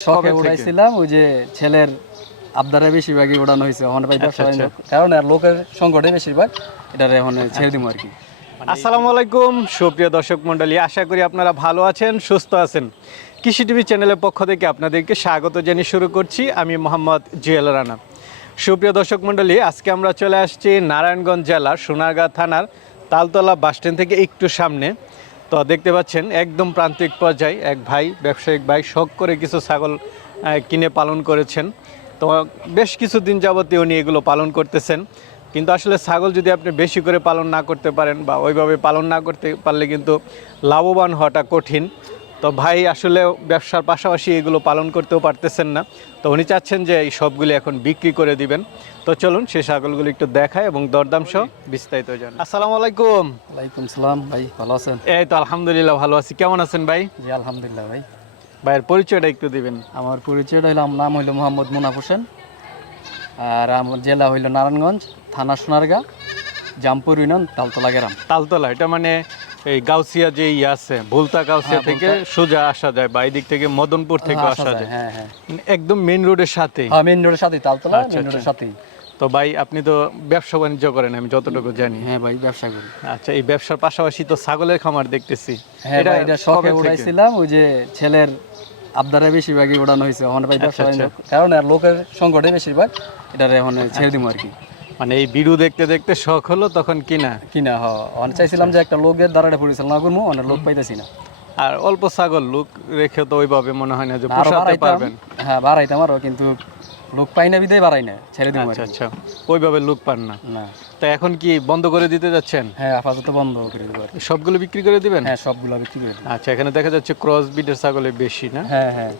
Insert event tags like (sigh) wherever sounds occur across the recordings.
শখে উড়াইছিলাম ওই যে ছেলের আবদারে বেশিরভাগই হয়েছে এখন ভাই ব্যবসা আচ্ছা, কারণ আর লোকের সংকটে বেশিরভাগ এটারে এখন ছেড়ে দিব আর কি আসসালামু আলাইকুম সুপ্রিয় দর্শক মণ্ডলী আশা করি আপনারা ভালো আছেন সুস্থ আছেন। কৃষি টিভি চ্যানেলের পক্ষ থেকে আপনাদেরকে স্বাগত জানিয়ে শুরু করছি আমি মোহাম্মদ জুয়েল রানা। সুপ্রিয় দর্শক মণ্ডলী আজকে আমরা চলে আসছি নারায়ণগঞ্জ জেলার সোনারগাঁ থানার তালতলা বাসস্ট্যান্ড থেকে একটু সামনে। তো দেখতে পাচ্ছেন, একদম প্রান্তিক পর্যায়ে এক ভাই, ব্যবসায়িক ভাই, শখ করে কিছু ছাগল কিনে পালন করেছেন। তো বেশ কিছু দিন যাবতীয় উনি এগুলো পালন করতেছেন। কিন্তু আসলে ছাগল যদি আপনি বেশি করে পালন না করতে পারেন বা ওইভাবে পালন না করতে পারলে কিন্তু লাভবান হওয়াটা কঠিন। তো ভাই আসলে ব্যবসার পাশাপাশি এগুলো পালন করতেও পারতেছেন না। তো উনি চাচ্ছেন যে এই সবগুলি এখন বিক্রি করে দিবেন। তো চলুন সেই ছাগলগুলো একটু দেখায় এবং দরদাম সহ বিস্তারিত জান আসসালামু আলাইকুম। ওয়ালাইকুম সালাম ভাই ভালো আছেন? এই তো আলহামদুলিল্লাহ ভালো আছি। কেমন আছেন ভাই? জি আলহামদুলিল্লাহ ভাই। ভাইয়ের পরিচয়টা একটু দিবেন। আমার পরিচয়টা হইলাম নাম হইল মোহাম্মদ মুনাফ হোসেন। আর আমার জেলা হইল নারায়ণগঞ্জ থানা সোনারগাঁ জামপুর ইউনিয়ন তালতলা গ্রাম। তালতলা এটা মানে এই গাউসিয়া যে ইয়ে আছে ভুলতা গাউসিয়া হ্যাঁ, থেকে সোজা আসা যায় বা এদিক থেকে মদনপুর থেকে আসা যায় হ্যাঁ হ্যাঁ। একদম মেইন রোডের সাথে হ্যাঁ মেন রোডের সাথেই তালতলা আচ্ছা, মেন রোডের আচ্ছা। সাথেই। তো ভাই আপনি তো ব্যবসা বাণিজ্য করেন আমি যতটুকু জানি। হ্যাঁ ভাই ব্যবসা করি। আচ্ছা এই ব্যবসার পাশাপাশি তো ছাগলের খামার দেখতেছি। হ্যাঁ ভাই এটা শখে উড়াইছিলাম ওই যে ছেলের আবদারে বেশিরভাগই উড়ানো হয়েছে এখন ভাই ব্যবসা আচ্ছা, কারণ আর লোকের সংকটে বেশিরভাগ এটারে এখন ছেড়ে দিব আর কি। মানে এই বিড়ু দেখতে দেখতে শখ হলো তখন কিনা? কিনা হ। অনেক চাইছিলাম যে একটা লোকের দ্বারাটা পরিচালনা করব অনেক লোক পাইতেছি না। আর অল্প ছাগল লোক রেখে তো ওইভাবে মনে হয় না যে পোষাতে পারবেন। হ্যাঁ বাড়াইতাম আরও কিন্তু লোক পাই না বিদায় বাড়াই না ছেড়ে দিব আচ্ছা আচ্ছা। ওইভাবে লোক পান না। না। তা এখন কি বন্ধ করে দিতে যাচ্ছেন? হ্যাঁ আপাতত বন্ধ করে দিব। সবগুলো বিক্রি করে দিবেন? হ্যাঁ সবগুলো বিক্রি করে আচ্ছা এখানে দেখা যাচ্ছে ক্রস বিটের ছাগলের বেশি না? হ্যাঁ হ্যাঁ।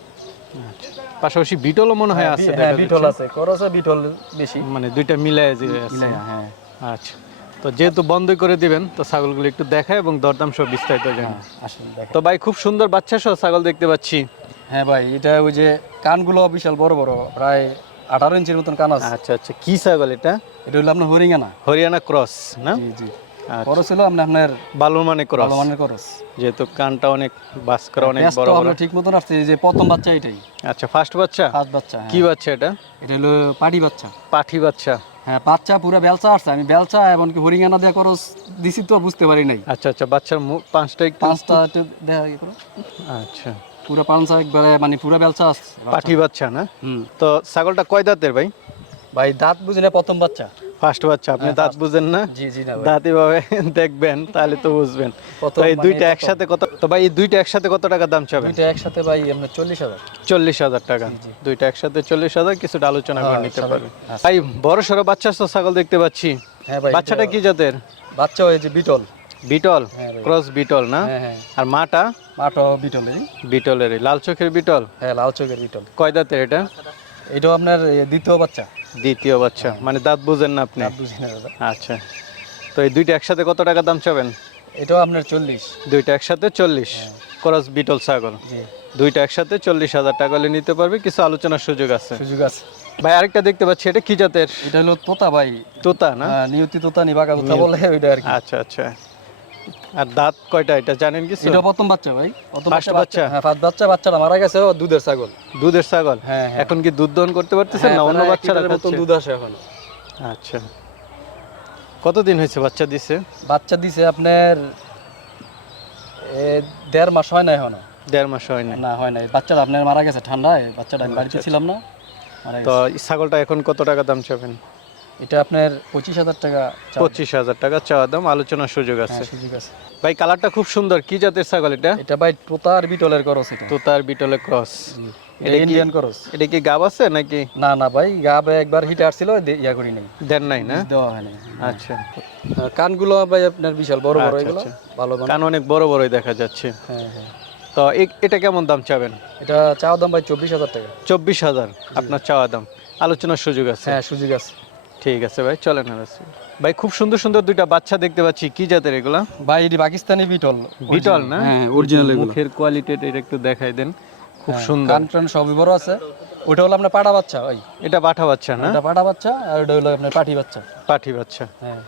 আচ্ছা। পাশাপাশি বিটলও মনে হয় আছে হ্যাঁ বিটল আছে। করছে বিটল বেশি। মানে দুইটা মিলায় যে আছে। হ্যাঁ আচ্ছা। তো যেহেতু বন্ধ করে দিবেন তো ছাগলগুলো একটু দেখায় এবং দরদাম সব বিস্তারিত জানি হ্যাঁ। তো ভাই খুব সুন্দর বাচ্চা সহ ছাগল দেখতে পাচ্ছি। হ্যাঁ ভাই এটা ওই যে কানগুলো বিশাল বড় বড় প্রায় আঠারো ইঞ্চির মতন কান আছে। আচ্ছা আচ্ছা। কি ছাগল এটা? এটা হলো আপনার হরিঙ্গানা হরিয়ানা ক্রস না? জি জি। খরচ হলো আপনার আপনার বালুর মানে ক্রস। ভালো মানের খরচ যেহেতু কানটা অনেক বাস্করা অনেক বড় বড়। আপনার ঠিক মতন আসছে যে প্রথম বাচ্চা এটাই। আচ্ছা ফার্স্ট বাচ্চা? ফার্স্ট বাচ্চা হ্যাঁ। কি বাচ্চা এটা? এটা হলো পাটি বাচ্চা। পাঠি বাচ্চা। হ্যাঁ বাচ্চা পুরো বেলচা আসছে। আমি বেলচা এমনকি হরিঙ্গানা দেওয়া খরচ দিছি তো বুঝতে পারি নাই। আচ্ছা আচ্ছা বাচ্চার পাঁচটা একটু পাঁচটা একটু দেখা। আচ্ছা। পুরো পাঁচটা একবারে মানে পুরো বেলচা আসছে। পাঠি বাচ্চা না? হুম। তো ছাগলটা কয় দাঁতের ভাই? ভাই দাঁত বুঝি না প্রথম বাচ্চা। ফার্স্ট বাচ্চা আপনি দাঁত বুঝেন না? জি জি না ভাই। দাঁত এভাবে (laughs) দেখবেন তাহলে তো বুঝবেন। (laughs) এই মানে দুইটা একসাথে কত তো ভাই এই দুইটা একসাথে কত টাকা দাম চাবেন? দুইটা একসাথে ভাই আপনার চল্লিশ হাজার। চল্লিশ হাজার টাকা। দুইটা একসাথে চল্লিশ হাজার কিছুটা আলোচনা করে হ্যাঁ, নিতে পারবেন। হ্যাঁ। ভাই বড় সড়ো বাচ্চা তো ছাগল দেখতে পাচ্ছি। হ্যাঁ বাচ্চাটা কি জাতের? বাচ্চা হয়েছে বিটল। বিটল? হ্যাঁ ক্রস বিটল না? হ্যাঁ হ্যাঁ। আর মাটা? মাটো বিটলেরই। বিটলের লাল চোখের বিটল? হ্যাঁ লাল চোখের বিটল। কয় দাঁতের এটা? এটাও আপনার দ্বিতীয় বাচ্চা। দ্বিতীয় বাচ্চা। মানে দাঁত বুঝেন না আপনি? বুঝি না দাদা। আচ্ছা। তো এই দুইটা একসাথে কত টাকা দাম চাবেন? এটাও আপনার চল্লিশ। দুইটা একসাথে চল্লিশ। হ্যাঁ। ক্রস বিটল ছাগল। দুইটা একসাথে চল্লিশ হাজার টাকা হলে নিতে পারবে কিছু আলোচনার সুযোগ আছে। সুযোগ আছে। ভাই আরেকটা দেখতে পাচ্ছি এটা কি জাতের? এটা হলো তোতা ভাই। তোতা না? হ্যাঁ, নিয়তি তোতা নিবাকা তোতা বলে ওইটা আর আচ্ছা আচ্ছা। আর দাঁত কয়টা এটা জানেন কিছু? এটা প্রথম বাচ্চা ভাই। প্রথম বাচ্চা? হ্যাঁ ফার্স্ট বাচ্চা বাচ্চাটা মারা গেছে ও দুধের ছাগল। দুধের ছাগল? হ্যাঁ হ্যাঁ। এখন কি দুধ দহন করতে পারতেছেন না অন্য বাচ্চারা মতন দুধ আসে এখন। আচ্ছা। কতদিন হয়েছে বাচ্চা দিছে? বাচ্চা দিছে আপনার দেড় মাস হয় না এখনও। দেড় মাস হয়নি না হয় নাই। বাচ্চাটা আপনার মারা গেছে ঠান্ডায় বাচ্চাটা আমি বাড়িতে ছিলাম না তো ছাগলটা এখন কত টাকা দাম চাবেন? এটা আপনার পঁচিশ হাজার টাকা পঁচিশ হাজার টাকা চাওয়া দাম আলোচনার সুযোগ আছে। হ্যাঁ সুযোগ আছে। ভাই কালারটা খুব সুন্দর। কি জাতের ছাগল এটা? এটা ভাই টোতা আর বিটলের করস এটা। তোতার বিটলে ক্রস। এটা ইন্ডিয়ান করস। এটা কি গাব আছে নাকি? না না ভাই গাবে একবার হিটে আসছিল ইয়া করি নাই। দেন নাই না? দেওয়া হয় নাই। আচ্ছা। কানগুলো ভাই আপনার বিশাল বড় বড় আচ্ছা, এগুলো আচ্ছা। ভালো কান অনেক বড় বড়ই দেখা যাচ্ছে। হ্যাঁ হ্যাঁ। তো এটা কেমন দাম চাবেন? এটা চাওয়া দাম ভাই চব্বিশ হাজার টাকা। চব্বিশ হাজার আপনার চাওয়া দাম। আলোচনার সুযোগ আছে। হ্যাঁ সুযোগ আছে। ঠিক আছে ভাই চলেন ভাই খুব সুন্দর সুন্দর দুইটা বাচ্চা দেখতে পাচ্ছি। কি জাতের এগুলা? ভাই এটি পাকিস্তানি বিটল। বিটল না? হ্যাঁ অরিজিনাল এগুলো। মুখের কোয়ালিটি এটা একটু দেখাই দেন। খুব হ্যাঁ, সুন্দর। কান টান সবই বড় আছে। ওটা হলো আপনার পাটা বাচ্চা ভাই। এটা পাঠা বাচ্চা না? এটা পাটা বাচ্চা আর ওটা হলো আপনার পাটি বাচ্চা। পাটি বাচ্চা। হ্যাঁ।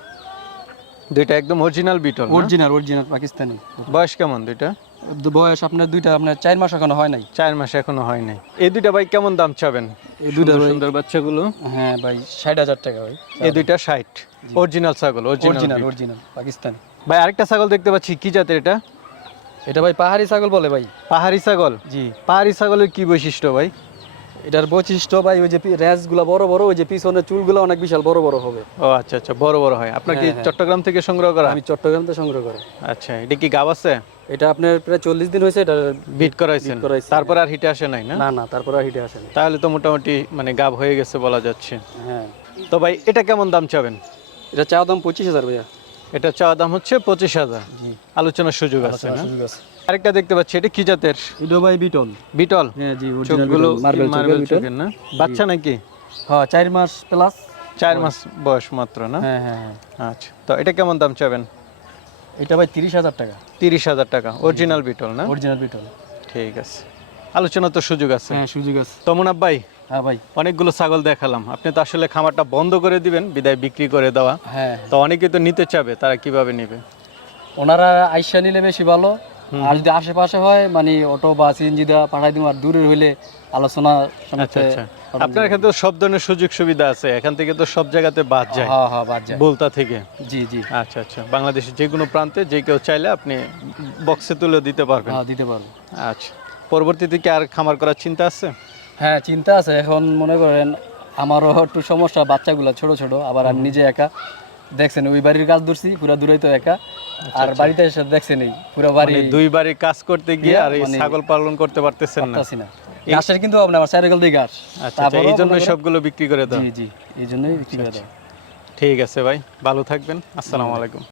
দুইটা একদম original Beetal original original Pakistani. বয়স কেমন দুইটা? দু- বয়স আপনার দুইটা আপনার চার মাস এখনও হয় নাই। চার মাস এখনও হয় নাই। এই দুইটা ভাই কেমন দাম চাবেন? এই দুইটা সুন্দর বাচ্চাগুলো। হ্যাঁ ভাই ষাট হাজার টাকা ভাই এই দুইটা ষাট। অরিজিনাল ছাগল অরিজিনাল অরিজিনাল অরিজিনাল পাকিস্তানি। ভাই আরেকটা ছাগল দেখতে পাচ্ছি কি জাতের এটা? এটা ভাই পাহাড়ি ছাগল বলে ভাই। পাহাড়ি ছাগল? জি। পাহাড়ি ছাগলের কি বৈশিষ্ট্য ভাই? এটার বৈশিষ্ট্য ভাই ওই যে র্যাসগুলা বড় বড় ওই যে পিছনের চুলগুলো অনেক বিশাল বড় বড় হবে। ও আচ্ছা আচ্ছা বড় বড় হয়। আপনার কি হ্যাঁ, হ্যাঁ। চট্টগ্রাম থেকে সংগ্রহ করা? আমি চট্টগ্রাম থেকে সংগ্রহ করে। আচ্ছা এটা কি গাব আছে? এটা আপনার প্রায় চল্লিশ দিন হয়েছে এটা বিট করাইছেন। তারপর আর হিটে আসে নাই না? না না তারপর আর হিটে আসেনি তাহলে তো মোটামুটি মানে গাব হয়ে গেছে বলা যাচ্ছে। হ্যাঁ। তো ভাই এটা কেমন দাম চাবেন? এটা চাওয়া দাম পঁচিশ হাজার ভাইয়া। এটা চাওয়া দাম হচ্ছে পঁচিশ হাজার। জি। আলোচনার সুযোগ আছে না? সুযোগ আছে। আরেকটা দেখতে পাচ্ছি এটা কি জাতের? এটা ভাই বিটল। বিটল? হ্যাঁ জি চোখগুলো মার্বেল মার্বেল চোখের না? বাচ্চা নাকি? হ্যাঁ চার মাস প্লাস চার মাস বয়স মাত্র না? হ্যাঁ হ্যাঁ হ্যাঁ। আচ্ছা তো এটা কেমন দাম চাবেন? এটা ভাই তিরিশ হাজার টাকা। তিরিশ হাজার টাকা অরিজিনাল বিটল না? অরিজিনাল বিটল। ঠিক আছে। আলোচনা তো সুযোগ আছে। হ্যাঁ সুযোগ আছে। তমুনাব ভাই হ্যাঁ ভাই। অনেকগুলো ছাগল দেখালাম। আপনি তো আসলে খামারটা বন্ধ করে দিবেন বিদায় বিক্রি করে দেওয়া। হ্যাঁ তো অনেকে তো নিতে চাবে তারা কীভাবে নেবে? ওনারা আইসা নিলে বেশি ভালো। আর যদি আশেপাশে হয় মানে অটো বা সিএনজি দেওয়া পাঠাই দিব আর দূরের হইলে আলোচনা আচ্ছা আচ্ছা। আপনার এখানে তো সব ধরনের সুযোগ সুবিধা আছে এখান থেকে তো সব জায়গাতে বাদ যায়। হ্যাঁ হ্যাঁ বাদ যায়। বলতা থেকে? জি জি। আচ্ছা আচ্ছা। বাংলাদেশের যে কোনো প্রান্তে যে কেউ চাইলে আপনি বক্সে তুলে দিতে পারবেন। হ্যাঁ দিতে পারব। আচ্ছা। পরবর্তীতে কি আর খামার করার চিন্তা আছে? হ্যাঁ চিন্তা আছে। এখন মনে করেন আমারও একটু সমস্যা বাচ্চাগুলো ছোট ছোট আবার আমি নিজে একা। দেখছেন ওই বাড়ির কাজ ধরছি পুরা দূরাই তো একা। আর বাড়িতে এসে দেখছেন এই পুরো বাড়ি মানে দুই বাড়ি কাজ করতে গিয়ে আর এই মানে- ছাগল পালন করতে পারতেছেন না। পারতাছি না। ঘাসের কিন্তু দিয়ে ঘাস আচ্ছা আচ্ছা এই জন্য সবগুলো বিক্রি করে দাও জি জি এই জন্যই বিক্রি করে দাও ঠিক আছে ভাই ভালো থাকবেন। আসসালামু আলাইকুম।